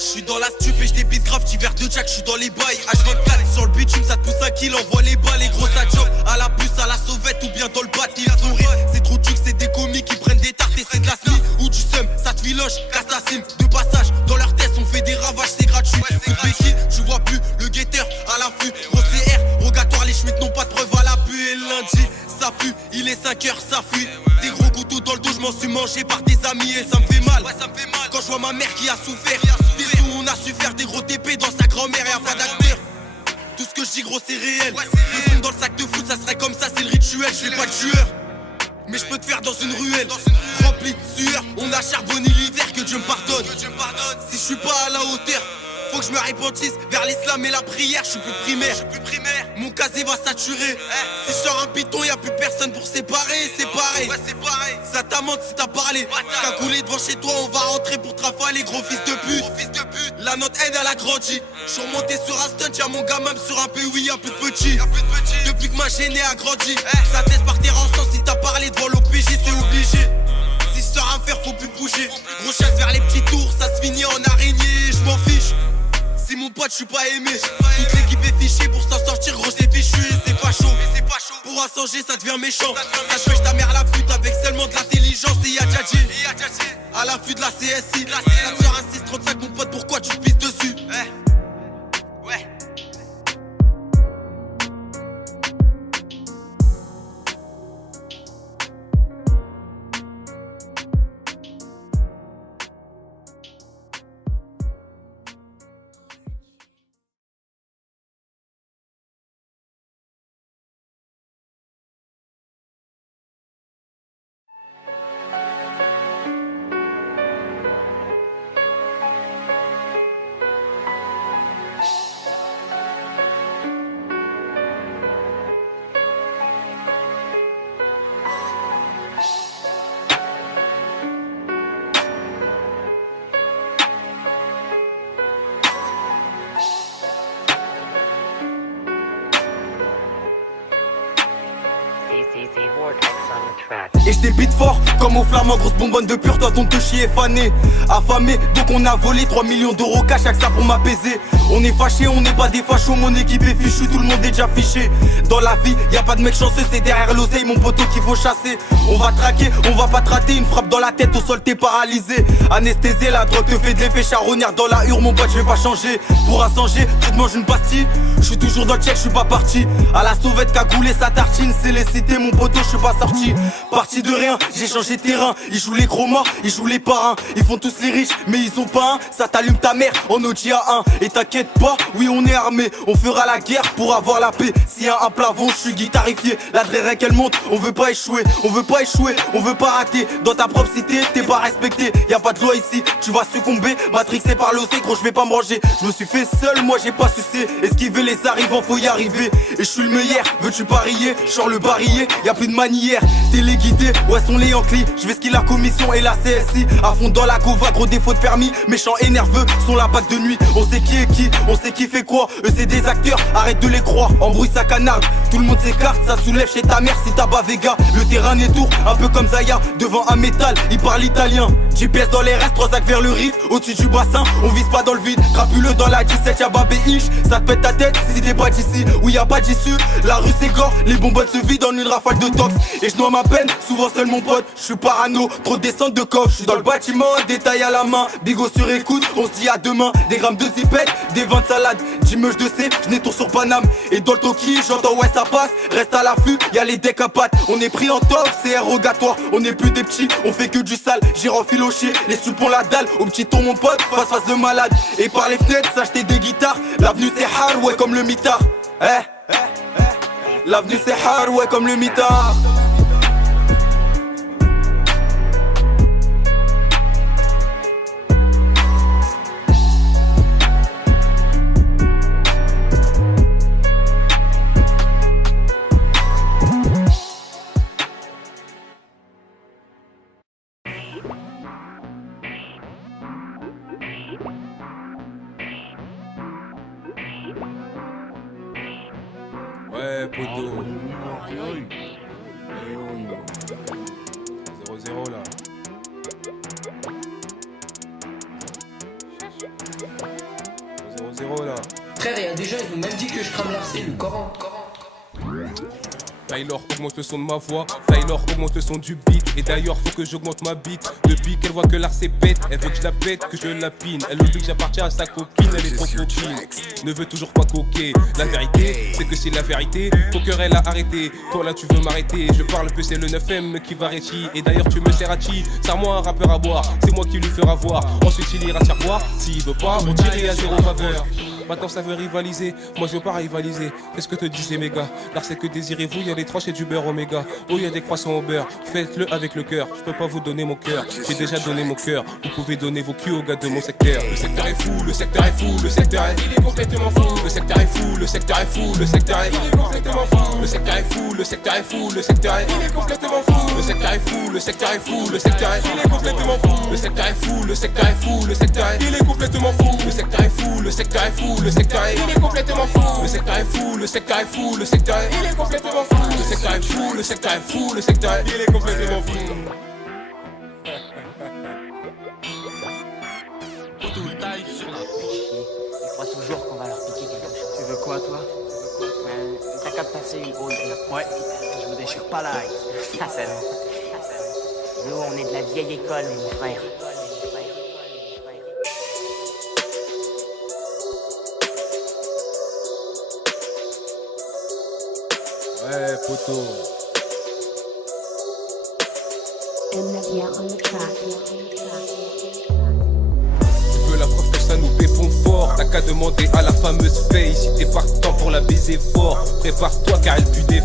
J'suis dans la stup et j'débite grave, petit verre de Jack, j'suis dans les bails. H24 sur le bitume, ça te pousse un kill, envoie les balles, les gros ça job. À la puce, à la sauvette ou bien dans le bat, ils font rire. C'est trop duc, c'est des comiques qui prennent des tartes et c'est de la smi ou du seum, ça te filoche, casse ta sim. De passage, dans leur test, on fait des ravages, c'est gratuit. Coup de béquille, tu vois plus le guetteur à l'affût. Gros CR, rogatoire, les schmitts n'ont pas de preuve à l'appui. Et lundi, ça pue, il est 5h, ça fuit. Des gros couteaux dans le dos, j'm'en suis mangé par des amis et ça me fait mal. Quand je vois ma mère qui a souffert, des sous on a su faire des gros TP dans sa grand-mère, y'a pas d'acteur. Tout ce que je dis gros c'est réel. Le boom dans le sac de foot, ça serait comme ça, c'est le rituel. Je suis pas de tueur, mais je peux te faire dans une ruelle remplie de sueur. On a charbonné l'hiver, que Dieu me pardonne. Si je suis pas à la hauteur, faut que je me repentisse vers l'islam et la prière. Je suis plus primaire, mon casier va saturer. Si je sors un piton, y'a plus personne pour séparer. C'est pareil, ça t'amende si t'as parlé. Cagoulé devant chez toi, on va rentrer pour trafaler. Gros fils de pute, la note aide elle a grandi. J'suis remonté sur un stunt, y'a mon gars même sur un POI, y'a plus de petit. Depuis que ma gênée a grandi, ça teste par terre en sang. Si t'as parlé devant l'OPJ, c'est obligé. Si je sors un fer, faut plus bouger. Gros chasse vers les petits tours, ça se finit en araignée. J'm'en fiche. Si mon pote, j'suis pas aimé. Toute l'équipe est fichée pour s'en sortir, gros c'est fichu et c'est pas chaud. Pour un changer, ça devient méchant. Ça te pêche ta mère la pute avec seulement de l'intelligence. Et y'a Djadji à l'affût de la CSI. Ça te sort un 635 mon pote, pourquoi tu te pisses dessus? Ouais. Et je débite fort comme au flamand, grosse bonbonne de pur, toi ton te chier fané. Affamé, donc on a volé 3 millions d'euros cash, chaque ça pour m'apaiser. On est fâché, on n'est pas des fachos, mon équipe est fichue, tout le monde est déjà fiché. Dans la vie, y'a pas de mec chanceux, c'est derrière l'oseille mon poteau qu'il faut chasser. On va traquer, on va pas te rater, une frappe dans la tête, au sol t'es paralysé. Anesthésié, la drogue te fait de l'effet charognard dans la hure, mon pote je vais pas changer. Pour assanger, tu te manges une pastille, je suis toujours dans le check, je suis pas parti. À la sauvette cagoulé sa tartine, c'est les cités, mon poteau je suis pas sorti. Parti de rien, j'ai changé de terrain. Ils jouent les gros morts, ils jouent les parrains. Ils font tous les riches, mais ils ont pas un. Ça t'allume ta mère en Audi A1. Et t'inquiète pas, oui on est armé. On fera la guerre pour avoir la paix. S'il y a un plafond, je suis guitarifié. La drérée qu'elle monte, on veut pas échouer. On veut pas échouer, on veut pas rater. Dans ta propre cité, t'es pas respecté. Y'a pas de loi ici, tu vas succomber. Matrixé par l'océ, gros je vais pas me ranger. Je me suis fait seul, moi j'ai pas sucé. Esquiver les arrivants, faut y arriver. Et je suis le meilleur, veux-tu parier? Genre le barillet, y'a plus de manière. Téléguidé, ouais sont les Yankees. Je vais skill la commission et la CSI. À fond dans la gova, gros défaut de permis. Méchants et nerveux, sont la bague de nuit. On sait qui est qui, on sait qui fait quoi. Eux c'est des acteurs, arrête de les croire. Embrouille sa canarde, tout le monde s'écarte. Ça soulève chez ta mère si t'as bas Vega. Le terrain est tour, un peu comme Zaya. Devant un métal, il parle italien. GPS dans les restes, 3 actes vers le riff. Au-dessus du bassin, on vise pas dans le vide. Crapuleux dans la 17, y'a Babé Ish. Ça te pète ta tête si t'es pas d'ici. Où y'a pas d'issue, la rue c'est gore. Les bonbonnes se vident en une rafale de tox. Et je noie ma peine, souvent seul mon pote. Je suis parano, trop de descente de coffre. Je suis dans le bâtiment, détail à la main. Bigot sur écoute, on se dit à demain. Des grammes de zipette, des vins de salade. 10 meuches de C, je n'ai tour sur Paname. Et dans le Toki, j'entends ouais ça passe. Reste à l'affût, y'a les decks à pattes. On est pris en top, c'est rogatoire. On est plus des petits, on fait que du sale. J'ai renfiloché, les soupons la dalle. Au petit ton mon pote, face de malade. Et par les fenêtres, s'acheter des guitares. L'avenue c'est hard, ouais comme le mitard. L'avenue c'est hard, ouais comme le mitard. Ouais, poteau. 0-0 là. Frère, y'a des gens, ils m'ont même dit que je crame l'RC, le Coran. Taylor augmente le son de ma voix, Taylor augmente le son du beat. Et d'ailleurs faut que j'augmente ma bite. Depuis qu'elle voit que l'art c'est bête, elle veut que je la pète, que je lapine. Elle oublie que j'appartiens à sa copine, elle est trop copine. Ne veut toujours pas coquer. La vérité, c'est que c'est la vérité. Poker elle a arrêté, toi là tu veux m'arrêter. Je parle que c'est le 9ème qui va réchi. Et d'ailleurs tu me sers à chi, sers-moi un rappeur à boire. C'est moi qui lui fera voir, ensuite il ira se voir. S'il veut pas, on tirer à zéro faveur. Maintenant ça veut rivaliser, moi je veux pas rivaliser. Qu'est-ce que te disaient mes gars? L'art c'est que désirez-vous, y'a des tranches et du beurre oméga. Oh y'a des croissants au beurre, faites-le avec le cœur. Je peux pas vous donner mon cœur, j'ai déjà donné mon cœur. Vous pouvez donner vos culs aux gars de mon secteur. Le secteur est fou, le secteur est fou, le secteur est... Il est complètement fou. Le secteur est fou, le secteur est fou, le secteur est... Il est complètement fou. Le secteur est fou, le secteur est fou, le secteur est... Il est complètement fou. Le secteur est fou, le secteur est fou, le secteur est... Il est complètement fou. Le secteur est fou, le secteur est fou, le secteur est... Il est complètement fou. Le secteur est fou, le secteur est fou, le secteur est... Il est complètement fou. Le secteur est fou, le secteur est fou, le secteur est... Il est complètement fou. Le secteur est fou, le secteur est fou, le secteur est... Il est complètement fou. Ils croient toujours qu'on va leur piquer quelque chose. Tu veux quoi, toi? T'as qu'à passer une grosse vie. Ouais, je me déchire pas la règle. Ah, ça non. Nous, on est de la vieille école, mon frère. Ouais, poteau. Tu veux la preuve que ça nous pépon fort? T'as qu'à demander à la fameuse Faye si t'es partant pour la baiser fort. Prépare-toi car elle pue des